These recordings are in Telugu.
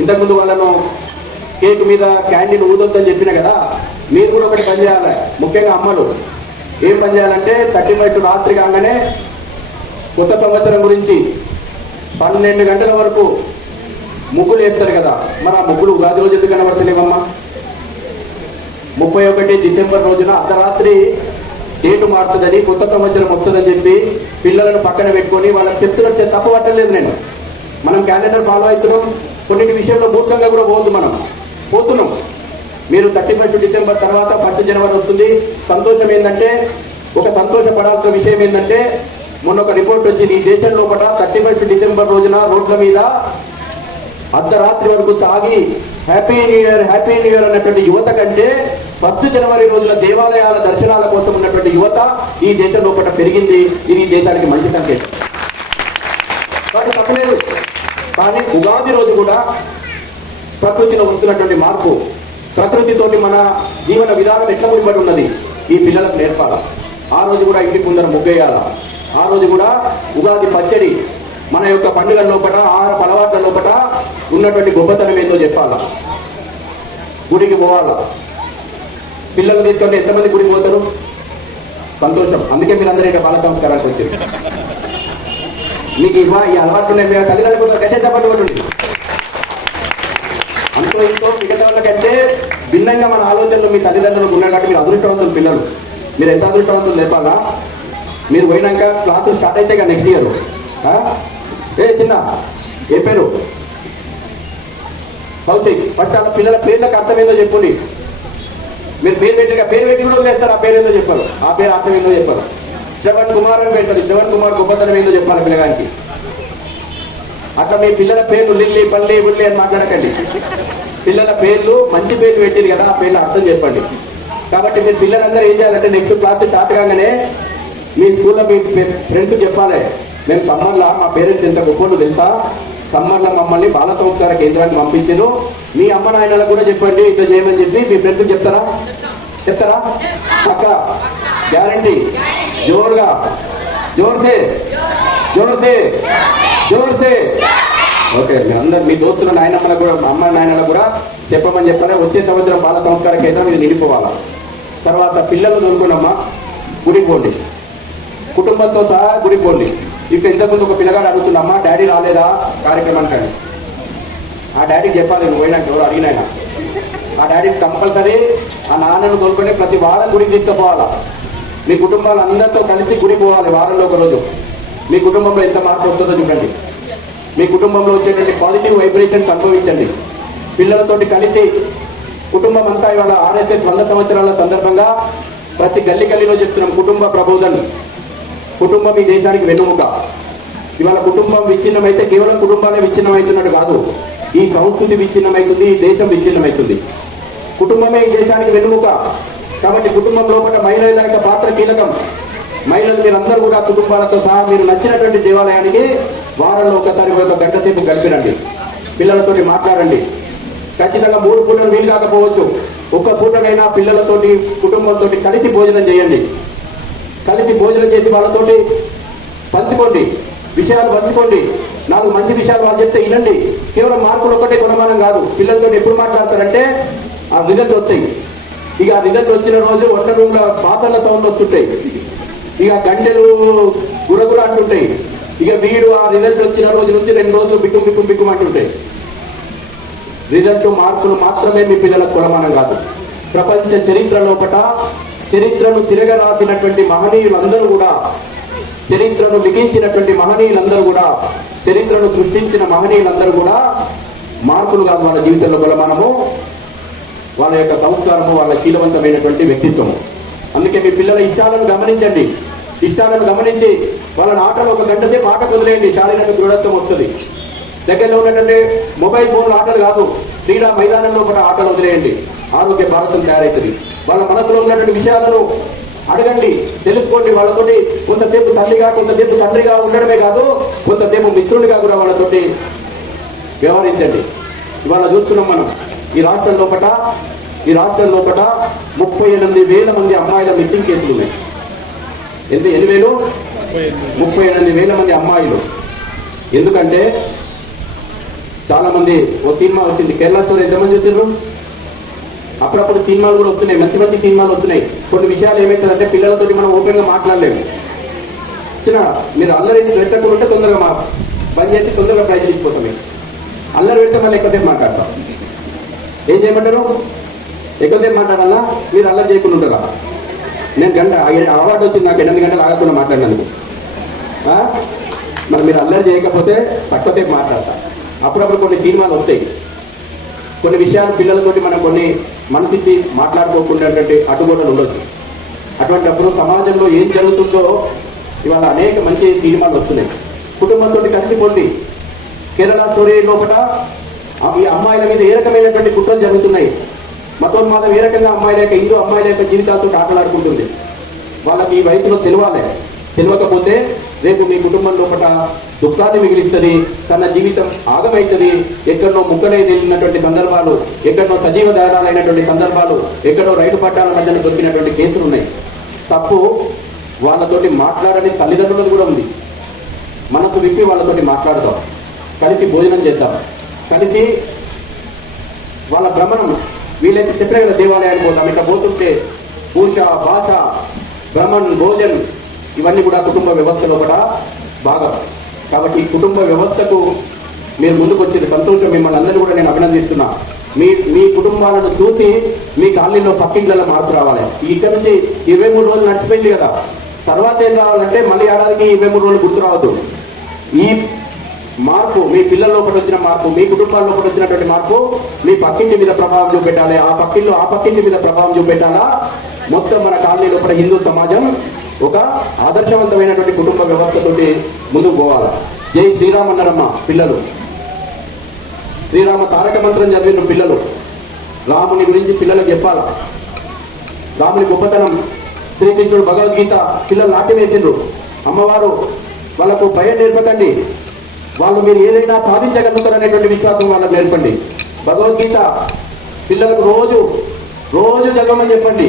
ఇంతకుముందు వాళ్ళను కేక్ మీద క్యాండిల్ ఊదొద్దని చెప్పిన కదా, మీరు కూడా ఒకటి పని చేయాలి. ముఖ్యంగా అమ్మలు ఏం పని చేయాలంటే 31 రాత్రి కాగానే కొత్త సంవత్సరం గురించి 12 గంటల వరకు ముగ్గులు వేస్తారు కదా, మరి ఆ ముగ్గులు ఉగాది రోజు ఎందుకు కనబడతలేవమ్మా? 31 డిసెంబర్ రోజున అర్ధరాత్రి డేటు మారుతుందని, కొత్త సంవత్సరం వస్తుందని చెప్పి పిల్లలను పక్కన పెట్టుకొని వాళ్ళకి చెప్తున్న తప్పు పట్టలేదు నేను. మనం క్యాలెండర్ ఫాలో అవుతున్నాం, కొన్నిటి విషయంలో మూర్ఖంగా కూడా పోతున్నాం. మీరు 31 డిసెంబర్ తర్వాత 1 జనవరి వస్తుంది. సంతోషం ఏంటంటే, ఒక సంతోషపడాల్సిన విషయం ఏంటంటే, మొన్న ఒక రిపోర్ట్ వచ్చింది, ఈ దేశం లోపల 31 డిసెంబర్ రోజున రోడ్ల మీద అర్ధరాత్రి వరకు తాగి హ్యాపీ న్యూ ఇయర్ అన్నటువంటి యువత కంటే 1 జనవరి రోజున దేవాలయాల దర్శనాల కోసం ఉన్నటువంటి యువత ఈ దేశం లోపల పెరిగింది. ఇది దేశానికి మంచి సంకేతం. వాటి తప్పలేదు. కానీ ఉగాది రోజు కూడా ప్రకృతిలో వస్తున్నటువంటి మార్పు, ప్రకృతితోటి మన జీవన విధానం ఎట్లా ముడిపడి ఉన్నది ఈ పిల్లలకు నేర్పాల. ఆ రోజు కూడా ఇంటి ముందర ముగ్గేయాల. ఆ రోజు కూడా ఉగాది పచ్చడి, మన యొక్క పండుగల లోపల, ఆహార అలవాట్ల లోపల ఉన్నటువంటి గొప్పతనం ఏందో చెప్పాల. గుడికి పోవాలా. పిల్లలు తీసుకుంటే ఎంతమంది గుడికి పోతారు? సంతోషం. అందుకే మీరందరూ ఇంకా బాల సంస్కారానికి వచ్చారు. మీకు ఈ అలవాట్లు మేము తల్లిదండ్రులు కట్టే చెప్పండి. అంతో ఇంతో మిగతా వాళ్ళకంటే భిన్నంగా మన ఆలోచనలు మీ తల్లిదండ్రులకు ఉన్నాయి కాబట్టి మీరు అదృష్టవంతులు పిల్లలు. మీరు ఎంత అదృష్టవంతులు చెప్పాలా? మీరు పోయినాక క్లాసులు స్టార్ట్ అయితే కదా నెక్స్ట్ ఇయర్. చిన్న ఏ పేరు? కౌశిక్. ఫస్ట్ ఆ పిల్లల పేర్లకు అర్థం ఏందో చెప్పండి. మీరు పేరు పెట్టి కూడా వేస్తారు. ఆ పేరు ఏందో చెప్పారు, ఆ పేరు అర్థం ఏందో చెప్పారు. శ్రవణ్ కుమార్ అని పెట్టారు. శ్రవణ్ కుమార్ గొప్పతనం ఏందో చెప్పాలి పిల్లగానికి. అట్లా మీ పిల్లల పేర్లు లిల్లీ, పల్లి, ఉల్లి అని మాట్లాడకండి. పిల్లల పేర్లు మంచి పేర్లు పెట్టింది కదా, ఆ పేర్లు అర్థం చెప్పండి. కాబట్టి మీరు పిల్లలందరూ ఏం చేయాలంటే నెక్స్ట్ క్లాస్ స్టార్ట్ కాగానే మీ స్కూల్లో మీ ఫ్రెండ్స్ చెప్పాలి, మేము సమ్మర్లో మా పేరెంట్స్ ఎంత గొప్పలు తెలుసా, సమ్మర్లో మమ్మల్ని బాల సంస్కార కేంద్రానికి పంపించారు, మీ అమ్మ నాయనలకు కూడా చెప్పండి ఇట్లా చేయమని చెప్పి మీ ఫ్రెండ్స్ చెప్తారా? అక్క గ్యారంటీ. జోరుగా, జోర్సే. ఓకే, మీరందరూ మీ దోస్తుల నాయనమ్మలకు కూడా, అమ్మ నాయనలకు కూడా చెప్పమని చెప్పాలి. వచ్చే సంవత్సరం బాల సంస్కార కేంద్రం ఇది నిలిపోవాలా. తర్వాత పిల్లలు దొరుకునమ్మా గుడికి పోండి, కుటుంబంతో సహా గుడికి పోండి. ఇప్పుడు ఇంతకుముందు ఒక పిల్లగాడు అడుగుతుందమ్మా డాడీ రాలేదా కార్యక్రమానికి అని. ఆ డాడీకి చెప్పాలి, నువ్వు పోయినాక ఎవరు అడిగినాయినా. ఆ డాడీకి కంపల్సరీ ఆ నాన్నను దొరుకుని ప్రతి వారం గుడికి తీసుకుపోవాలా. మీ కుటుంబాలు అందరితో కలిసి గుడికి పోవాలి వారంలో ఒక రోజు. మీ కుటుంబంలో ఎంత మార్పు వస్తుందో చూడండి. మీ కుటుంబంలో వచ్చేటువంటి పాజిటివ్ వైబ్రేషన్స్ అనుభవించండి. పిల్లలతోటి కలిసి కుటుంబం అంతా ఇవాళ RSS 100 సంవత్సరాల సందర్భంగా ప్రతి గల్లీలో చెప్తున్నాం, కుటుంబ ప్రబోధన్. కుటుంబం ఈ దేశానికి వెన్నుముక. ఇవాళ కుటుంబం విచ్ఛిన్నమైతే కేవలం కుటుంబాలే విచ్ఛిన్నమవుతున్నట్టు కాదు, ఈ సంస్కృతి విచ్ఛిన్నమవుతుంది, ఈ దేశం విచ్ఛిన్నమవుతుంది. కుటుంబమే ఈ దేశానికి వెన్నుముక. కాబట్టి కుటుంబం లోపల మహిళల యొక్క పాత్ర కీలకం. మహిళలు మీరందరూ కూడా కుటుంబాలతో సహా మీరు నచ్చినటువంటి దేవాలయానికి వారంలో ఒకసారి ఒక గంట సేపు గడిపిరండి. పిల్లలతోటి మాట్లాడండి. ఖచ్చితంగా 3 పూటలు వీలు కాకపోవచ్చు, ఒక్క పూటనైనా పిల్లలతోటి కుటుంబంతో కలిసి భోజనం చేయండి. కలిసి భోజనం చేసి వాళ్ళతోటి పంచుకోండి, విషయాలు పంచుకోండి. 4 మంచి విషయాలు వాళ్ళు చెప్తే వినండి. కేవలం మార్కులు ఒక్కటే గుణమానం కాదు. పిల్లలతో ఎప్పుడు మాట్లాడతారంటే ఆ రిజల్ట్ వస్తాయి. ఇక ఆ రిజల్ట్ వచ్చిన రోజు వంట రూమ్లో పాత్రల సౌండ్ వస్తుంటాయి, ఇక గంటలు గురగుర అంటుంటాయి. ఇక వీడు ఆ రిజల్ట్ వచ్చిన రోజు నుంచి 2 రోజులు బిక్కు అంటుంటాయి. రిజల్ట్ మార్కులు మాత్రమే మీ పిల్లలకు కొలమానం కాదు. ప్రపంచ చరిత్ర లోపల చరిత్రను తిరగరాసినటువంటి మహనీయులందరూ కూడా, చరిత్రను లిఖించినటువంటి మహనీయులందరూ కూడా, చరిత్రను సృష్టించిన మహనీయులందరూ కూడా మార్కులు కాదు వాళ్ళ జీవితంలో కొలమానము, వాళ్ళ యొక్క సంస్కారము, వాళ్ళ శీలవంతమైనటువంటి వ్యక్తిత్వము. అందుకే మీ పిల్లల ఇష్టాలను గమనించండి. ఇష్టాలను గమనించి వాళ్ళని ఆటలు ఒక గంట సేపు ఆటకు వదిలేయండి. శారీరక దృఢత్వం వస్తుంది. దగ్గరలో ఉన్నటువంటి మొబైల్ ఫోన్లు ఆటలు కాదు, క్రీడా మైదానంలో కూడా ఆటలు వదిలేయండి. ఆరోగ్య భారతం తయారవుతుంది. వాళ్ళ మనసులో ఉన్నటువంటి విషయాలను అడగండి, తెలుసుకోండి. వాళ్ళతోటి కొంతసేపు తల్లిగా, కొంతసేపు తండ్రిగా ఉండడమే కాదు, కొంతసేపు మిత్రుడిగా కూడా వాళ్ళతోటి వ్యవహరించండి. ఇవాళ చూస్తున్నాం మనం ఈ రాష్ట్రం లోపల 38,000 మంది అమ్మాయిల మిస్సింగ్ కేసులు ఉన్నాయి. ఎంత? 38,000 మంది అమ్మాయిలు. ఎందుకంటే చాలా మంది ఓ సినిమా వచ్చింది కేరళ స్టోరీ, ఎంతమంది చూసారు? అప్పుడప్పుడు సినిమాలు కూడా వస్తున్నాయి, మంచి మంచి సినిమాలు వస్తున్నాయి. కొన్ని విషయాలు ఏమవుతుందంటే పిల్లలతోటి మనం ఓపెన్ గా మాట్లాడలేము. చిన్న మీరు అల్లరి పెట్టకుండా ఉంటే తొందరగా బంద్ చేసి తొందరగా ప్రైజ్ తీసుకుపోతాం. అల్లరి పెడితే మళ్ళీ ఎక్కువసేపు మాట్లాడతాం. ఏం చేయమంటారు? ఎక్కువసేపు మాట్లాడాలా? మీరు అల్లరి చేయకుండా ఉంటారా? నేను గంట అవార్డు వచ్చింది నాకు 8 గంటలు ఆగకుండా మాట్లాడినందుకు. మరి మీరు అల్లరి చేయకపోతే తక్కువసేపు మాట్లాడతా. అప్పుడప్పుడు కొన్ని సినిమాలు వస్తాయి, కొన్ని విషయాలు పిల్లలతోటి మనం కొన్ని మనసిచ్చి మాట్లాడుకోకుండా అడ్డుగోడలు ఉండొచ్చు. అటువంటిప్పుడు సమాజంలో ఏం జరుగుతుందో ఇవాళ అనేక మంచి సినిమాలు వస్తున్నాయి. కుటుంబంతో కలిసిపోండి. కేరళ స్టోరీ లోపల ఈ అమ్మాయిల మీద ఏ రకమైనటువంటి కుట్రలు జరుగుతున్నాయి, మతోన్మాదం ఏ రకంగా అమ్మాయిల యొక్క హిందూ అమ్మాయిల యొక్క జీవితాలతో ఆటలాడుకుంటుంది. వాళ్ళకి ఈ వయసులో తెలియాలి. తెలియకపోతే రేపు మీ కుటుంబం లోపల దుఃఖాన్ని మిగిలిస్తుంది, తన జీవితం ఆగమవుతుంది. ఎక్కడో ముక్కలై వెళ్ళినటువంటి సందర్భాలు, ఎక్కడో సజీవ దారాలైనటువంటి సందర్భాలు, ఎక్కడో రైలు పట్టాల మధ్యన దొరికినటువంటి కేసులు ఉన్నాయి. తప్పు వాళ్ళతోటి మాట్లాడని తల్లిదండ్రులకు కూడా ఉంది. మనకు విప్పి వాళ్ళతోటి మాట్లాడతాం, కలిసి భోజనం చేద్దాం, కలిసి వాళ్ళ భ్రమణం వీళ్ళైతే చెప్పిన కదా దేవాలయానికి పోతాం. ఇట్లా పోతుంటే పూజ, భాష, భ్రమణ్, భోజన్ ఇవన్నీ కూడా కుటుంబ వ్యవస్థలో కూడా భాగం. కాబట్టి ఈ కుటుంబ వ్యవస్థకు మీరు ముందుకు వచ్చిన సంతోషం. మిమ్మల్ని అందరినీ కూడా నేను అభినందిస్తున్నా. మీ కుటుంబాలను చూసి మీ కాలనీలో పక్కింట్లలో మార్పు రావాలి. ఇక్కడ నుంచి 23 రోజులు నడిచిపోయింది కదా, తర్వాత ఏం రావాలంటే మళ్ళీ ఏడాదికి 23 రోజులు గుర్తు రావద్దు. ఈ మార్పు మీ పిల్లల లోపల వచ్చిన మార్పు, మీ కుటుంబాల లోపల వచ్చినటువంటి మార్పు మీ పక్కింటి మీద ప్రభావం చూపెట్టాలి. ఆ పక్కింటి మీద ప్రభావం చూపెట్టాలా. మొత్తం మన కాలనీ లోపల హిందూ సమాజం ఒక ఆదర్శవంతమైనటువంటి కుటుంబ వ్యవస్థతోటి ముందుకు పోవాలి. జై శ్రీరామ్ అన్నారమ్మ పిల్లలు. శ్రీరామ తారక మంత్రం చదివిన పిల్లలు. రాముని గురించి పిల్లలకు చెప్పాలా. రాముని గొప్పతనం, శ్రీకృష్ణుడు భగవద్గీత పిల్లలు నాట్యం వేసిండ్రు. అమ్మవారు వాళ్ళకు భయం నేర్పకండి. వాళ్ళు మీరు ఏదైనా సాధించగలుగుతారనేటువంటి విశ్వాసం వాళ్ళకు నేర్పండి. భగవద్గీత పిల్లలకు రోజు చదవమని చెప్పండి.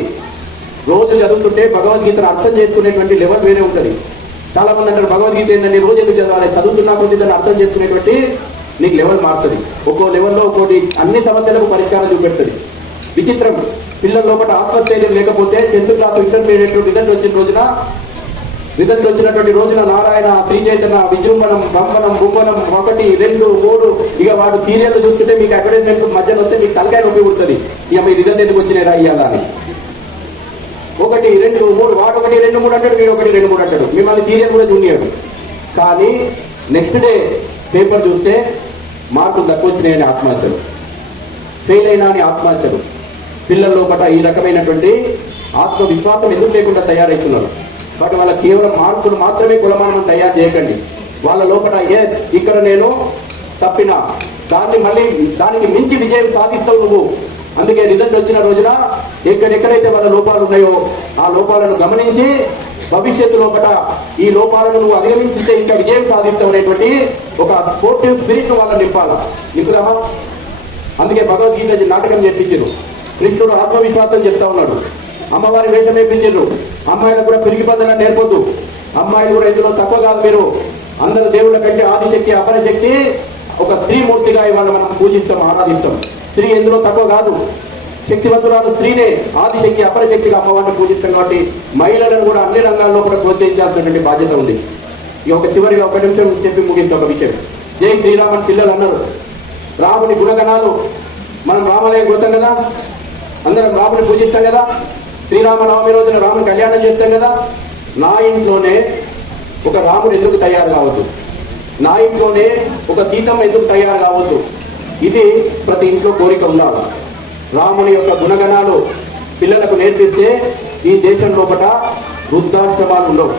రోజు చదువుతుంటే భగవద్గీతను అర్థం చేసుకునేటువంటి లెవెల్ వేరే ఉంటుంది. చాలా మంది అంటారు భగవద్గీత ఏంటంటే రోజు ఎందుకు చదవాలి, చదువుతున్నా కొద్ది దాన్ని అర్థం చేసుకునేటువంటి నీకు లెవెల్ మారుతుంది. ఒక్కో లెవెల్లో ఒక్కోటి అన్ని సమస్యలకు పరిష్కారం చూపెడుతుంది. విచిత్రం, పిల్లల లోపల ఆత్మస్థైర్యం లేకపోతే 10th క్లాస్ ఇంటర్మీడియట్ రిజల్ట్ వచ్చినటువంటి రోజున నారాయణ, శ్రీ చైతన్య, విజృంభణం, బ్రహ్మణం, భూమనం 1, 2, 3 ఇక వాడు సీరియల్ చూస్తుంటే మీకు అకాడమిక్ మధ్యలో వస్తే మీకు తలకాయ నొప్పి ఉంటుంది. ఇక మీ రిజల్ట్ ఎందుకు వచ్చినాయి ఇయ్యాలా అని 1, 2, 3 వాడు 1, 2, 3 అంటాడు, వీడు 1, 2, 3 అంటాడు. మిమ్మల్ని సీరియల్ కూడా జూనియర్. కానీ నెక్స్ట్ డే పేపర్ చూస్తే మార్కులు తక్కువ వచ్చినాయని ఆత్మహత్యలు, ఫెయిల్ అయినా అని ఆత్మహత్యలు. పిల్లల లోపల ఈ రకమైనటువంటి ఆత్మవిశ్వాసం ఎందుకు లేకుండా తయారవుతున్నారు. బట్ వాళ్ళ కేవలం మార్కులు మాత్రమే కులమానం తయారు చేయకండి. వాళ్ళ లోపల ఇక్కడ నేను తప్పినా దానికి మించి విజయం సాధిస్తావు నువ్వు. అందుకే రిజల్ట్ వచ్చిన రోజున ఎక్కడెక్కడైతే వాళ్ళ లోపాలు ఉన్నాయో ఆ లోపాలను గమనించి భవిష్యత్తు లోపల ఈ లోపాలను నువ్వు అధిగమించితే ఇంకా విజయం సాధిస్తావు అనేటువంటి ఒక స్పోర్టివ్ స్పిరిట్ వాళ్ళని నింపుదామా. అందుకే భగవద్గీత నాటకం చెప్పించారు. కృష్ణుడు ఆత్మవిశ్వాసం చెప్తా ఉన్నాడు. అమ్మవారి వేషం వేయించారు. అమ్మాయిలకు కూడా పిరిగి పద్ధతులను నేర్పొద్దు. అమ్మాయిలు కూడా ఇందులో తక్కువ కాదు. మీరు అందరు దేవుళ్ళ కంటే ఆదిశక్తి, అపరశక్తి, ఒక స్త్రీమూర్తిగా ఇవాళ మనం పూజిస్తాం, ఆరాధిస్తాం. స్త్రీ ఎందులో తక్కువ కాదు. శక్తివంతురాలు స్త్రీనే. ఆదిశక్తి, అపరశక్తిగా అమ్మవారిని పూజిస్తాం. కాబట్టి మహిళలను కూడా అన్ని రంగాల్లో కూడా ప్రోత్సహించాల్సినటువంటి బాధ్యత ఉంది. ఇక చివరిగా 1 నిమిషం చెప్పి ముగించే ఒక విషయం. జై శ్రీరామన్ పిల్లలు అన్నారు. రాముని గుణగణాలు మనం రామాలయం పోతాం కదా, అందరం రాముని పూజిస్తాం కదా, శ్రీరామనవమి రోజున రాముని కళ్యాణం చేస్తాం కదా. నా ఇంట్లోనే ఒక రాముడు ఎందుకు తయారు కావద్దు? నా ఇంట్లోనే ఒక సీతమ్మ ఎందుకు తయారు కావద్దు? ఇది ప్రతి ఇంట్లో కోరిక ఉండాలి. రాముని యొక్క గుణగణాలు పిల్లలకు నేర్పిస్తే ఈ దేశం లోపల వృద్ధాశ్రమాలు ఉండవు.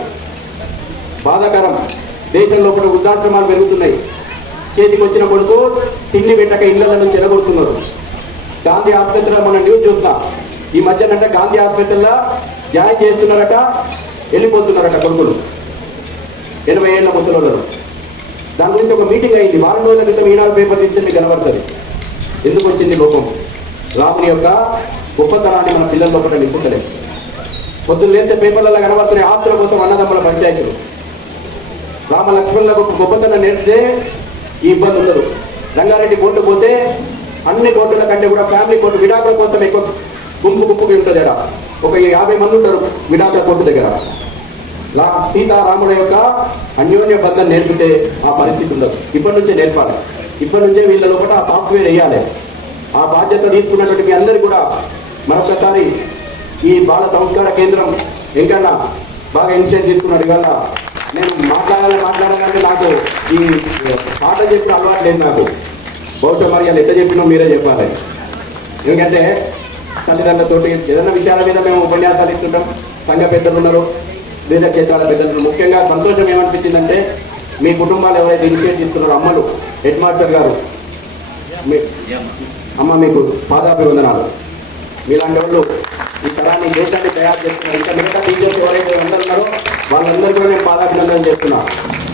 బాధాకరం, దేశం లోపల వృద్ధాశ్రమాలు పెరుగుతున్నాయి. చేతికి వచ్చిన కొడుకు తిండి పెట్టక ఇళ్లను చెడగొడుతున్నారు. గాంధీ ఆసుపత్రిలో మనం న్యూస్ చూస్తాం. ఈ మధ్యనంటే గాంధీ ఆసుపత్రిలో జాయిన్ చేస్తున్నారట, వెళ్ళిపోతున్నారట కొడుకులు 80 ఏళ్ల ముసలు. దాని గురించి ఒక మీటింగ్ అయింది. వారం రోజుల క్రితం ఈనాడు పేపర్ తీస్తే మీకు కనబడుతుంది. ఎందుకు వచ్చింది లోపం? రాముని యొక్క గొప్పతనాన్ని మన పిల్లల లోపల నింపుతలేదు. పొద్దున్న లేస్తే పేపర్లలో కనబడుతున్నాయి ఆస్తుల కోసం అన్నదమ్ముల పంచాయతీలు. రామ లక్ష్మణులకు గొప్పతనం నేర్పితే ఈ ఇబ్బంది ఉండదు. రంగారెడ్డి కోర్టు పోతే అన్ని కోర్టుల కంటే కూడా ఫ్యామిలీ కోర్టు విడాకుల కోసం ఎక్కువ గుంపుగా ఉంటుంది అక్కడ. ఒక 50 మంది ఉంటారు విడాకుల కోర్టు దగ్గర. సీతారాముల యొక్క అన్యోన్య బంధం నేర్పితే ఆ పరిస్థితి ఉండదు. ఇప్పటి నుంచే నేర్పాలి. ఇప్పటి నుంచే వీళ్ళ లోపల ఆ సాఫ్ట్వేర్ వేయాలి. ఆ బాధ్యత తీసుకున్నటువంటి మీ అందరికీ కూడా మరొకసారి ఈ బాల సంస్కార కేంద్రం ఎంకన్నా బాగా ఇనిషియేట్ తీసుకున్నాడు. ఇవాళ నేను మాట్లాడాలంటే నాకు ఈ పాట చెప్పిన అలవాటు లేదు నాకు. బహుశా మరి వాళ్ళు ఎంత చెప్పినా మీరే చెప్పాలి. ఎందుకంటే తల్లిదండ్రులతోటి ఏదైనా విషయాల మీద మేము ఉపన్యాసాలు ఇస్తుంటాం. సంఘ పెద్దలు ఉన్నారు, వివిధ క్షేత్రాల పెద్దలు. ముఖ్యంగా సంతోషం ఏమనిపించిందంటే మీ కుటుంబాలు ఎవరైతే ఇనిషియేట్ చేస్తున్నారో అమ్మలు, హెడ్ మాస్టర్ గారు, అమ్మ మీకు పాదాభివందనాలు. మీలాంటి వాళ్ళు ఈ తరాన్ని దేశాన్ని తయారు చేస్తున్నారు. ఇంకా మిగతా టీచర్స్ ఎవరైతే అందరూ ఉన్నారో వాళ్ళందరూ కూడా నేను పాదాభివందనం చేస్తున్నా.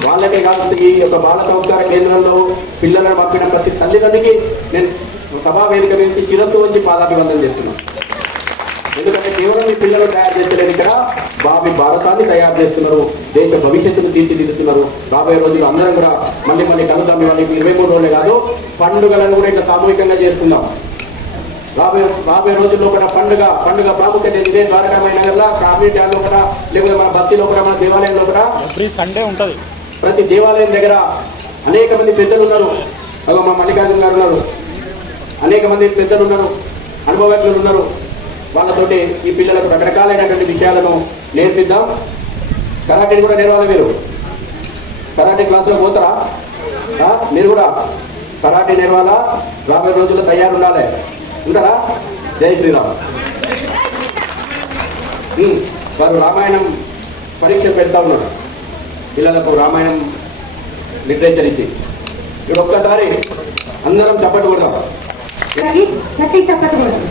వాళ్ళకే కాదు ఈ యొక్క బాల సంస్కార కేంద్రంలో పిల్లలను పంపిన ప్రతి తల్లిదండ్రికి నేను సభా వేదిక నుంచి చిరత్తు వచ్చి పాదాభివందనం చేస్తున్నాను. ఎందుకంటే కేవలం మీ పిల్లలు తయారు చేస్తలేరు, ఇక్కడ బాబీ భారతాన్ని తయారు చేస్తున్నారు, దేశ భవిష్యత్తును తీర్చిదిద్దుతున్నారు. రాబోయే రోజులు అందరం కూడా మళ్ళీ కలుద్దాం. ఇవాళ 23 రోజులే కాదు, పండుగలను కూడా ఇంకా సామూహికంగా చేస్తున్నాం. రాబోయే రోజుల్లో కూడా పండుగ ప్రాముఖ్యత ఇదే. ద్వారకామయ నగర్లో కమ్యూనిటీ హాల్లో కూడా, లేకపోతే మన బస్తీలో కూడా, మన దేవాలయంలో కూడా సండే ఉంటుంది. ప్రతి దేవాలయం దగ్గర అనేక మంది పెద్దలు ఉన్నారు. అలా మా మల్లికార్జున గారు ఉన్నారు, అనేక మంది పెద్దలు ఉన్నారు, అనుభవజ్ఞులు ఉన్నారు. వాళ్ళతోటి ఈ పిల్లలకు రకరకాలైనటువంటి విషయాలను నేర్పిద్దాం. కరాటేని కూడా నేర్వాలి. మీరు కరాటే క్లాసులో పోతారా? మీరు కూడా కరాటే నేర్వాలా? రాబోయే రోజుల్లో తయారు ఉండాలి. ఉంటారా? జై శ్రీరామ్. వారు రామాయణం పరీక్ష పెడతా ఉన్నారు పిల్లలకు, రామాయణం లిటరేచర్ ఇచ్చి. ఇప్పుడు ఒక్కసారి అందరం చప్పట్లు కొడదాం. చప్పట్లు కొడదాం.